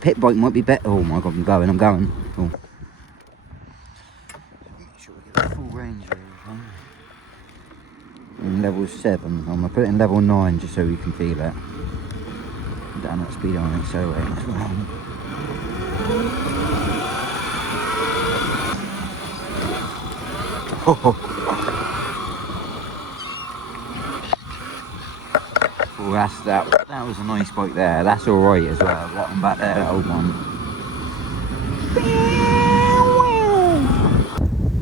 pit bike might be better. Oh my god, I'm going. Oh. Make sure we get the full range of everything. In level 7, I'm going to put it in level 9 just so we can feel it. Down that speed on accelerating as well. Oh, that was a nice bike there. That's alright as well. That one back there, that old one.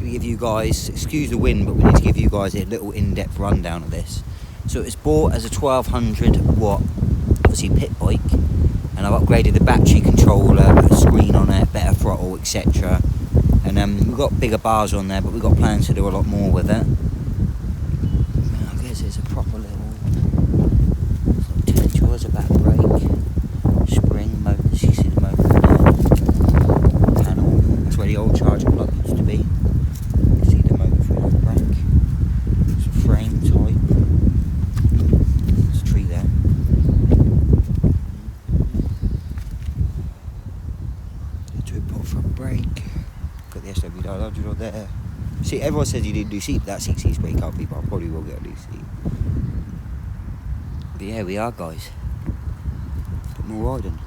We give you guys, excuse the wind, but we need to give you guys a little in-depth rundown of this. So it's bought as a 1200 watt, obviously pit bike, and I've upgraded the battery controller, put a screen on it, better throttle, etc. And we've got bigger bars on there, but we've got plans to do a lot more with it. I guess it's a proper little 10 tours, a back brake, spring, motor, you see the motor there, panel, that's where the old charger plug used to be. You see the motor through the back, it's a frame type, there's a tree there. The 2-pot front brake, got the SW900 on there. See, everyone says you didn't do seat, but that 6 seats pretty comfy, but I probably will get a new seat. But yeah, we are, guys. Bit more riding.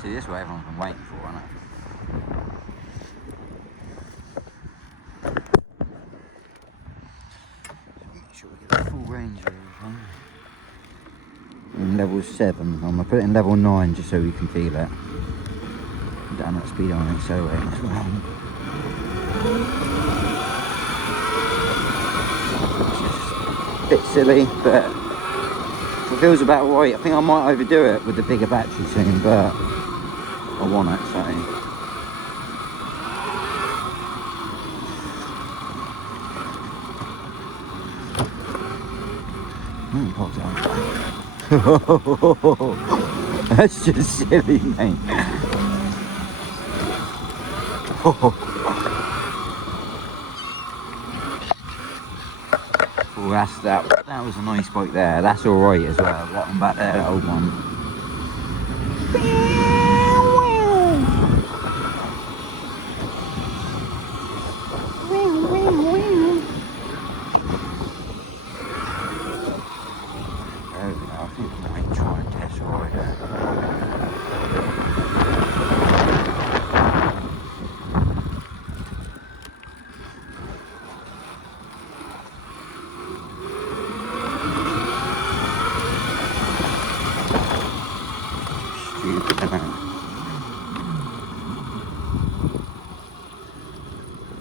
See, this is what everyone's been waiting for, isn't it? Make sure we get the full range of everything. In level 7, I'm going to put it in level 9 just so we can feel it. Down that speed on accelerating as well. It's just a bit silly, but it feels about right. I think I might overdo it with the bigger battery soon, but I want it, so. Popped out. That's just silly, mate. Oh, that was a nice bike there. That's alright as well. That one back there, that old one. I think I might try and test ride it.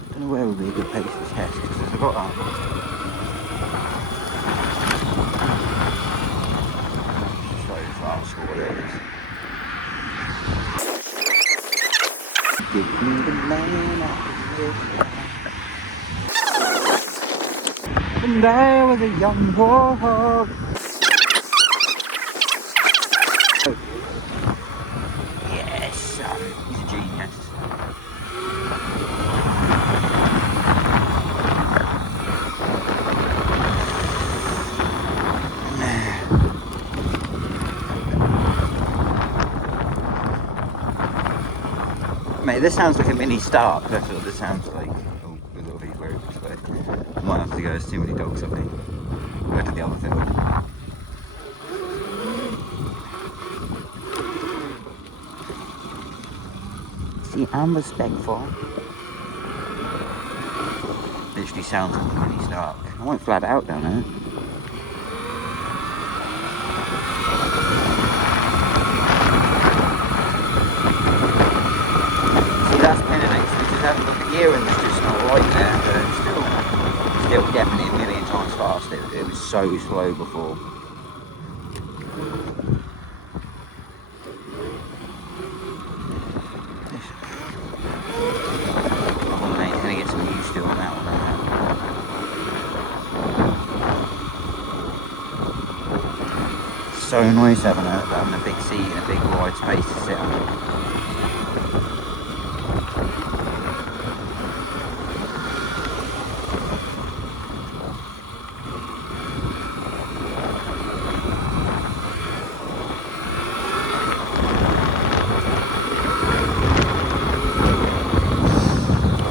Don't know where would be a good place to test because I've got that. So fast what it is. Give me the man out of when I was a young boy. Yes, son. He's a genius. Mate, this sounds like a mini start. That's what this sounds like. Oh, a little bit weird, but I might have to go. There's too many dogs, I think. Go to the other field. See, I'm respectful. Literally sounds like a mini start. I won't flat out down there. That's Penelix, we just haven't got the gearing, it's just not right there, but it's still definitely a million times faster. It was so slow before. Oh mate, gonna get some used to on that one. So nice having a big seat and a big wide space to sit on.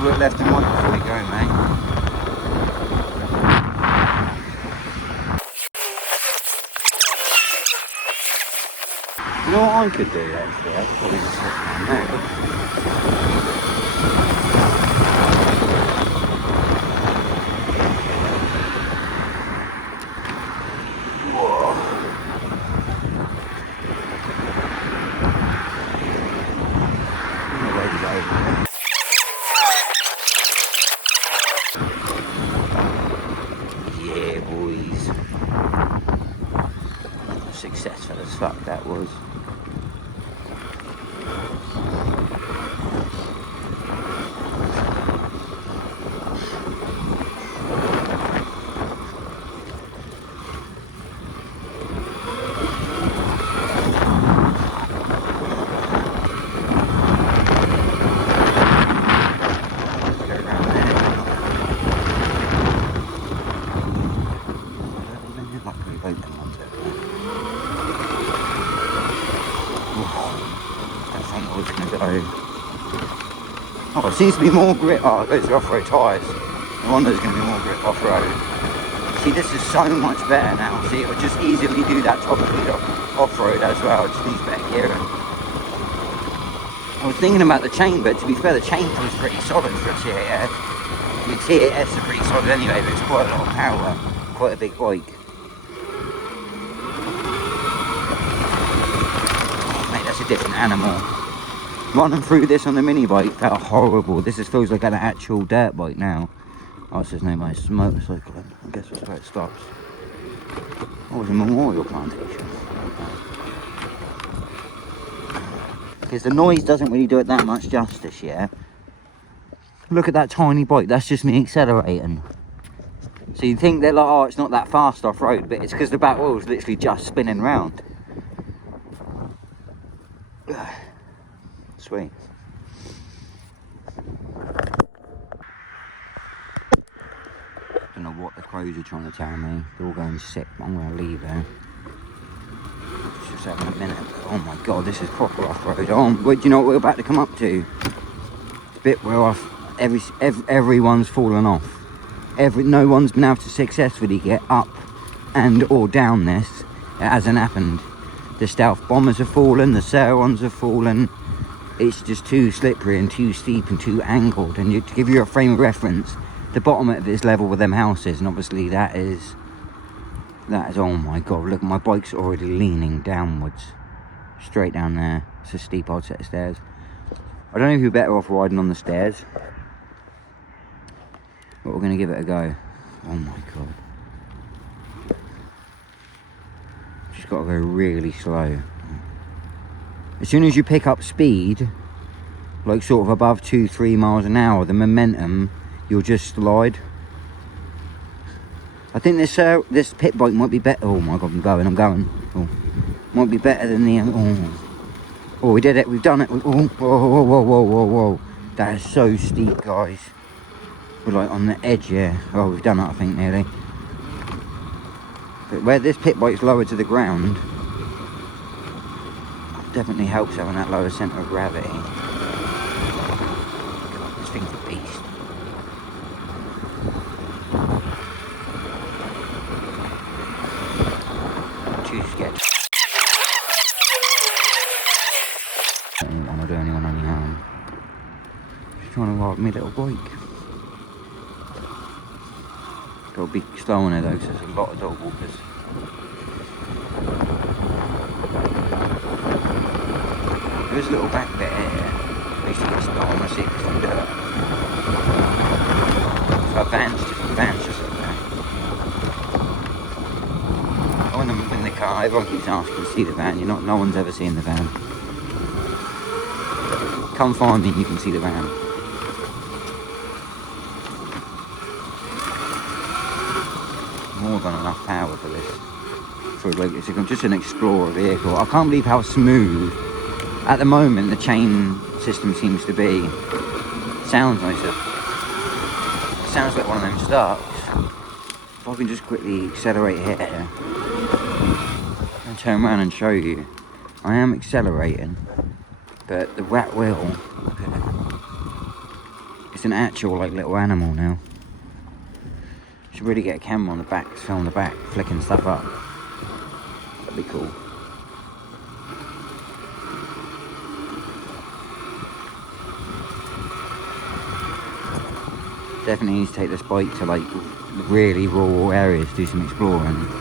look left and right before we go, mate. You know what I could do actually? I could probably just slip down there. Yeah, boys. Successful as fuck that was. Oh, it seems to be more grip. Oh, those are off-road tyres. No wonder there's going to be more grip off-road. See, this is so much better now. See, it would just easily do that top speed off-road as well. It just needs better gearing. I was thinking about the chain, but to be fair, the chain feels pretty solid for a TAS. I mean, TAS are pretty solid anyway, but it's quite a lot of power. Quite a big bike. Oh, mate, that's a different animal. Running through this on the mini bike felt horrible. This feels like an actual dirt bike now. Oh, it says no, my motorcycle. I guess that's where it stops. Oh, it's a memorial plantation. Because the noise doesn't really do it that much justice, yeah. Look at that tiny bike. That's just me accelerating. So you think they're like, oh, it's not that fast off road, but it's because the back wheel's literally just spinning round. Sweet. Don't know what the crows are trying to tell me. They're all going sick. I'm going to leave there. Just having a minute. Oh my god, this is proper off-road. Oh, do you know what we're about to come up to? The bit where everyone's fallen off. No one's been able to successfully get up and or down this. It hasn't happened. The stealth bombers have fallen. The Sarons have fallen. It's just too slippery and too steep and too angled. And to give you a frame of reference, the bottom of it is level with them houses, and obviously that is, oh my god, look, my bike's already leaning downwards, straight down there. It's a steep old set of stairs. I don't know if you're better off riding on the stairs, but we're going to give it a go. Oh my god. Just got to go really slow. As soon as you pick up speed, like sort of above 2-3 miles an hour, the momentum, you'll just slide. I think this pit bike might be better. Oh my god, I'm going. Oh, might be better than the. Oh, we did it. We've done it. Oh, whoa. That is so steep, guys. We're like on the edge, yeah. Oh, we've done it, I think, nearly. But where this pit bike's lower to the ground, definitely helps having that lower centre of gravity. God, this thing's a beast. Too sketchy. I don't want to do anyone any harm. Just trying to ride my little bike. Gotta be slow on it though, because there's a lot of dog walkers. There's a little back bit here. Basically, it's not on the seat from dirt. So van's just like that. When I'm in the car, everyone keeps asking to see the van. No one's ever seen the van. Come find me, you can see the van. More than enough power for this. It's just an Explorer vehicle. I can't believe how smooth. At the moment, the chain system seems to be. Sounds like one of them starts. If I can just quickly accelerate here and turn around and show you, I am accelerating, but the rat wheel, an actual like little animal now. Should really get a camera on the back, film the back, flicking stuff up. That'd be cool. Definitely need to take this bike to like really rural areas, do some exploring.